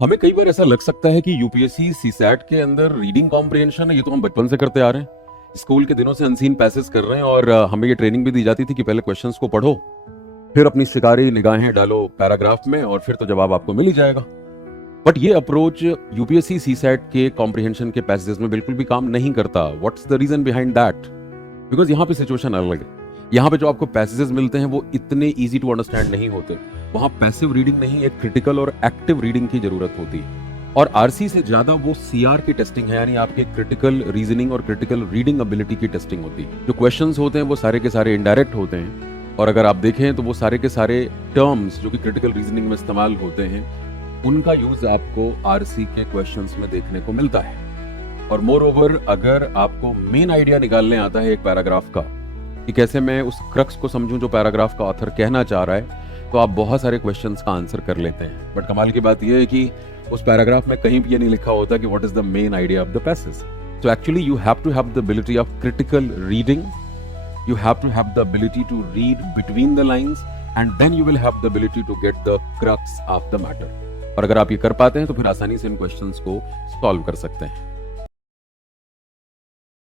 हमें कई बार ऐसा लग सकता है कि यूपीएससी सीसैट के अंदर रीडिंग कॉम्प्रिहेंशन है, ये तो हम बचपन से करते आ रहे हैं। स्कूल के दिनों से अनसीन पैसेज कर रहे हैं और हमें ये ट्रेनिंग भी दी जाती थी कि पहले क्वेश्चंस को पढ़ो, फिर अपनी शिकारी निगाहें डालो पैराग्राफ में और फिर तो जवाब आपको मिल ही जाएगा। बट ये अप्रोच यूपीएससी सीसैट के कॉम्प्रिहेंशन के पैसेजेस में बिल्कुल भी काम नहीं करता। What's the reason behind that? Because यहाँ पे सिचुएशन अलग है। यहाँ पे जो आपको पैसेजेस मिलते हैं वो इतने इजी टू अंडरस्टैंड नहीं होते। वहां पैसिव रीडिंग नहीं, एक क्रिटिकल और एक्टिव रीडिंग की जरूरत होती है। और आरसी से ज्यादा वो सीआर की टेस्टिंग है, यानी आपके क्रिटिकल रीजनिंग और क्रिटिकल रीडिंग एबिलिटी की टेस्टिंग होती है। जो क्वेश्चंस होते हैं वो सारे के सारे इनडायरेक्ट होते हैं और अगर आप देखें तो वो सारे के सारे टर्म्स जो कि क्रिटिकल रीजनिंग में इस्तेमाल होते हैं उनका यूज आपको आरसी के क्वेश्चंस में देखने को मिलता है। और मोर ओवर, अगर आपको मेन आइडिया निकालने आता है एक पैराग्राफ का कि कैसे मैं उस क्रक्स को समझूं जो पैराग्राफ का ऑथर कहना चाह रहा है, तो आप बहुत सारे क्वेश्चंस का आंसर कर लेते हैं। बट कमाल की बात यह है कि उस पैराग्राफ में कहीं भी ये नहीं लिखा होता कि what is the main idea of the passage. So actually you have to have the ability of critical reading, you have to have the ability to read between the lines and then you will have the ability to get the crux of the matter। और अगर आप ये कर पाते हैं तो फिर आसानी से इन क्वेश्चंस को सॉल्व कर सकते हैं।